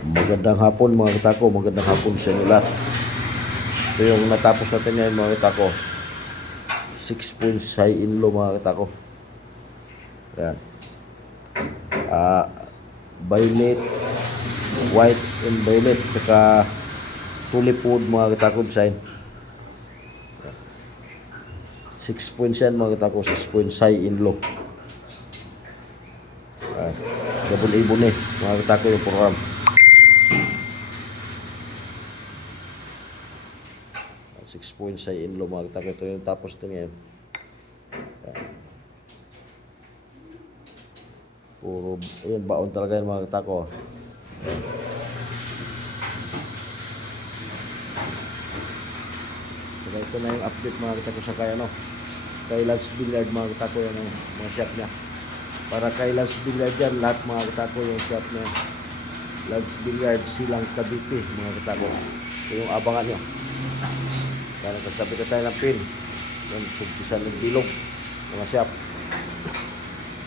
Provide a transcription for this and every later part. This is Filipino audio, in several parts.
Magandang hapon mga katako, magandang hapon sa inyo lahat. Ito yung natapos natin ngayon mga katako. 6 points high in low mga katako. Yan. Violet, white and violet, tsaka tulip wood mga katako design. 6 points yan mga katako, 6 points high in low. Double ibon eh mga katako yung program. 6 points sa inlo mga katako. Ito yung tapos ito ngayon. Puro yun, baon talaga yung mga katako. So, ito na yung update mga katako sa kay kay Lance Billiard mga katako, yan ang mga shop niya. Para kay Lance Billiard yan, lahat mga katako yung shop niya. Lance Billiard, Silang Cavite mga katako. Ito yung abangan nyo. Kaya nagsasabi ka tayo ng pin. Yan, pagpisan ng bilog. Mga shop.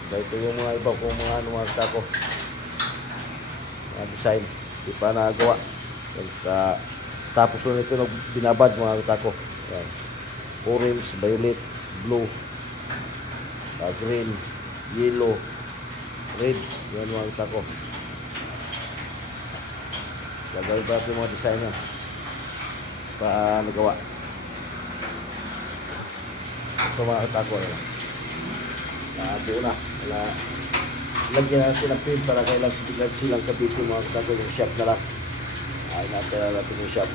Kaya ito yung mga iba kong mga katako. Mga design. Di pa nagawa. Tapos lang ito binabad mga katako. Yan. Orange, violet, blue, green, yellow, red. Yan mga katako. Gagawin ba ito yung mga design yan? Pa nagawa. Ito mga katako na. Doon na. Lagyan natin ang pin para kay Lance Billiard, Silang Cavite mga katako. Yung shop na lang. Ay natin yung shop.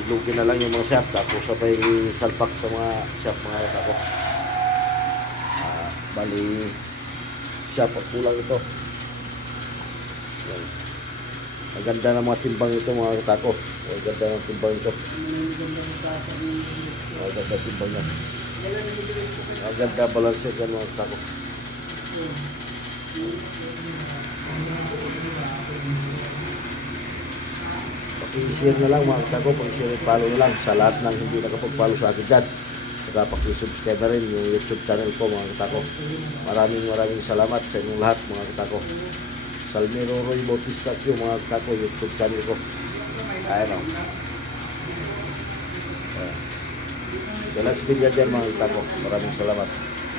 Ilugin na lang yung mga shop. Tapos sabay salpak sa mga shop mga katako. Bali shop at kulang ito. Yan. Ang ganda ng mga timbang ito mga katako. Ang ganda ng timbang ito. Ang ganda timbang yan. Ang ganda balance yan mga katako. Paki-share na lang mga katako. Paki-share at follow na lang sa lahat ng hindi nakapag-follow sa akin dyan. Saka paki-subscribe na rin yung YouTube channel ko mga katako. Maraming salamat sa inyong lahat mga katako. Salmero Roy Bautista Q mga katako, YouTube channel ko. Ayan o. Lance Billiard yan mga katako. Maraming salamat.